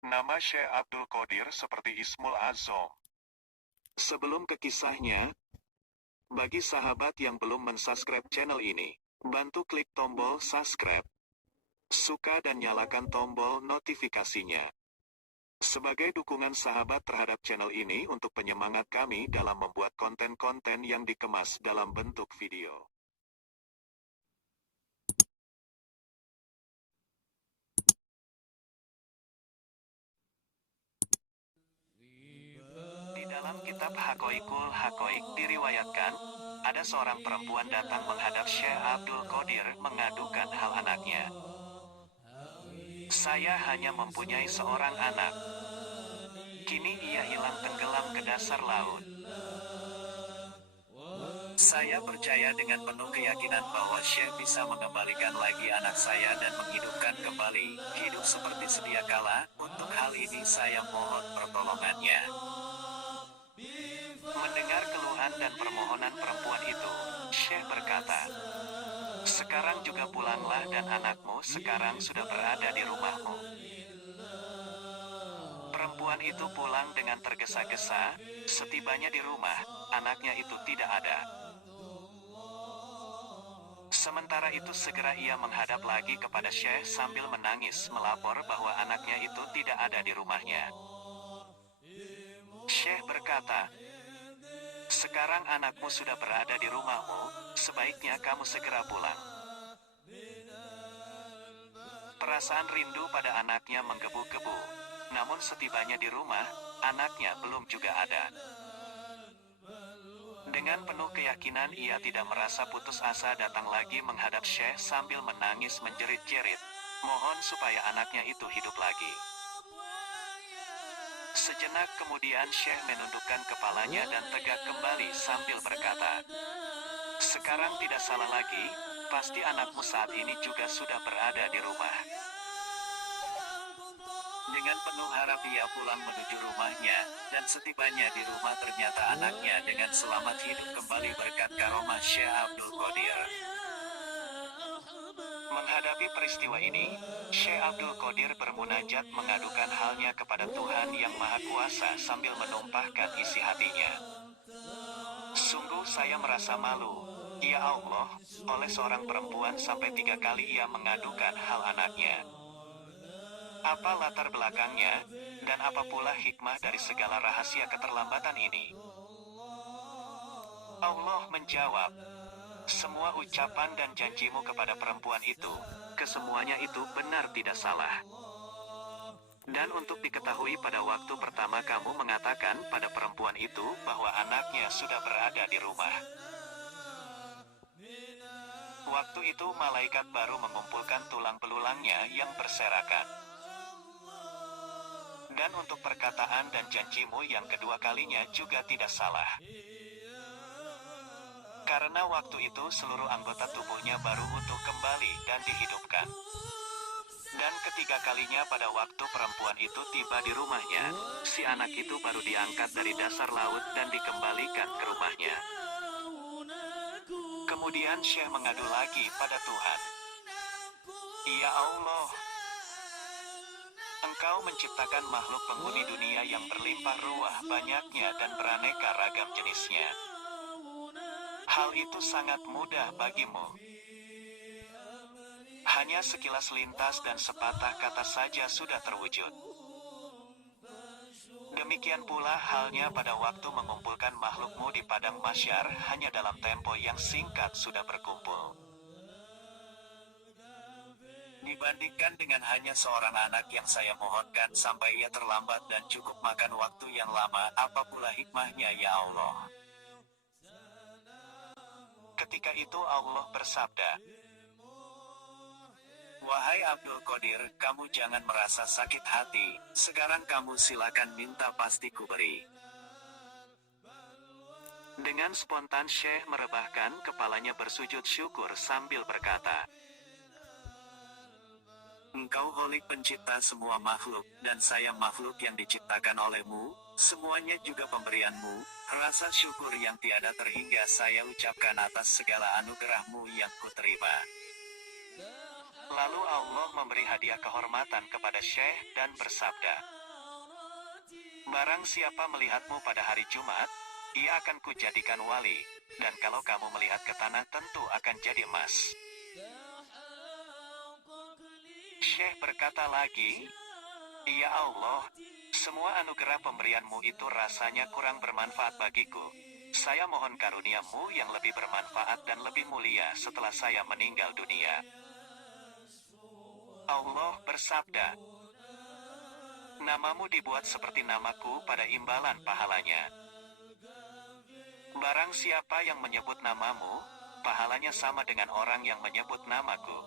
Nama Syekh Abdul Qadir seperti Ismul Azam. Sebelum ke kisahnya, bagi sahabat yang belum mensubscribe channel ini, bantu klik tombol subscribe, suka dan nyalakan tombol notifikasinya. Sebagai dukungan sahabat terhadap channel ini untuk penyemangat kami dalam membuat konten-konten yang dikemas dalam bentuk video. Di dalam kitab Haqaiqul Haqaiq diriwayatkan, ada seorang perempuan datang menghadap Syekh Abdul Qadir mengadukan hal anaknya. Saya hanya mempunyai seorang anak. Kini ia hilang tenggelam ke dasar laut. Saya percaya dengan penuh keyakinan bahwa Syekh bisa mengembalikan lagi anak saya dan menghidupkan kembali, hidup seperti sedia kala. Untuk hal ini saya mohon pertolongannya. Mendengar keluhan dan permohonan perempuan itu, Syekh berkata, "Sekarang juga pulanglah dan anakmu sekarang sudah berada di rumahmu." Perempuan itu pulang dengan tergesa-gesa. Setibanya di rumah, anaknya itu tidak ada. Sementara itu segera ia menghadap lagi kepada Syekh sambil menangis melapor bahwa anaknya itu tidak ada di rumahnya. Syekh berkata, "Sekarang anakmu sudah berada di rumahmu, sebaiknya kamu segera pulang." Perasaan rindu pada anaknya menggebu-gebu. Namun setibanya di rumah, anaknya belum juga ada. Dengan penuh keyakinan ia tidak merasa putus asa datang lagi menghadap Syekh sambil menangis menjerit-jerit, mohon supaya anaknya itu hidup lagi. Sejenak kemudian Syekh menundukkan kepalanya dan tegak kembali sambil berkata, "Sekarang tidak salah lagi, pasti anakmu saat ini juga sudah berada di rumah." Dengan penuh harap ia pulang menuju rumahnya, dan setibanya di rumah ternyata anaknya dengan selamat hidup kembali berkat karomah Syekh Abdul Qadir. Menghadapi peristiwa ini, Syekh Abdul Qadir bermunajat mengadukan halnya kepada Tuhan Yang Maha Kuasa sambil menumpahkan isi hatinya. "Sungguh saya merasa malu, ya Allah, oleh seorang perempuan sampai 3 kali ia mengadukan hal anaknya. Apa latar belakangnya, dan apa pula hikmah dari segala rahasia keterlambatan ini?" Allah menjawab, "Semua ucapan dan janjimu kepada perempuan itu, kesemuanya itu benar tidak salah. Dan untuk diketahui pada waktu pertama kamu mengatakan pada perempuan itu bahwa anaknya sudah berada di rumah. Waktu itu malaikat baru mengumpulkan tulang belulangnya yang berserakan. Dan untuk perkataan dan janjimu yang kedua kalinya juga tidak salah. Karena waktu itu seluruh anggota tubuhnya baru utuh kembali dan dihidupkan. Dan ketiga kalinya pada waktu perempuan itu tiba di rumahnya, si anak itu baru diangkat dari dasar laut dan dikembalikan ke rumahnya." Kemudian Syekh mengadu lagi pada Tuhan, "Ya Allah, Engkau menciptakan makhluk penghuni dunia yang berlimpah ruah banyaknya dan beraneka ragam jenisnya. Hal itu sangat mudah bagimu. Hanya sekilas lintas dan sepatah kata saja sudah terwujud. Demikian pula halnya pada waktu mengumpulkan makhlukmu di padang mahsyar, hanya dalam tempo yang singkat sudah berkumpul. Dibandingkan dengan hanya seorang anak yang saya mohonkan sampai ia terlambat dan cukup makan waktu yang lama, apa pula hikmahnya ya Allah?" Ketika itu Allah bersabda, "Wahai Abdul Qadir, kamu jangan merasa sakit hati, sekarang kamu silakan minta pasti kuberi." Dengan spontan Syekh merebahkan kepalanya bersujud syukur sambil berkata, "Engkau Holik pencipta semua makhluk, dan saya makhluk yang diciptakan olehmu, semuanya juga pemberianmu. Rasa syukur yang tiada terhingga saya ucapkan atas segala anugerahmu yang kuterima. Lalu Allah memberi hadiah kehormatan kepada Syekh dan bersabda, barang siapa melihatmu pada hari Jumat, ia akan kujadikan wali, dan kalau kamu melihat ke tanah tentu akan jadi emas. Syekh berkata lagi, ya Allah, semua anugerah pemberianmu itu rasanya kurang bermanfaat bagiku. Saya mohon karuniamu yang lebih bermanfaat dan lebih mulia setelah saya meninggal dunia. Allah bersabda, namamu dibuat seperti namaku pada imbalan pahalanya. Barang siapa yang menyebut namamu, pahalanya sama dengan orang yang menyebut namaku.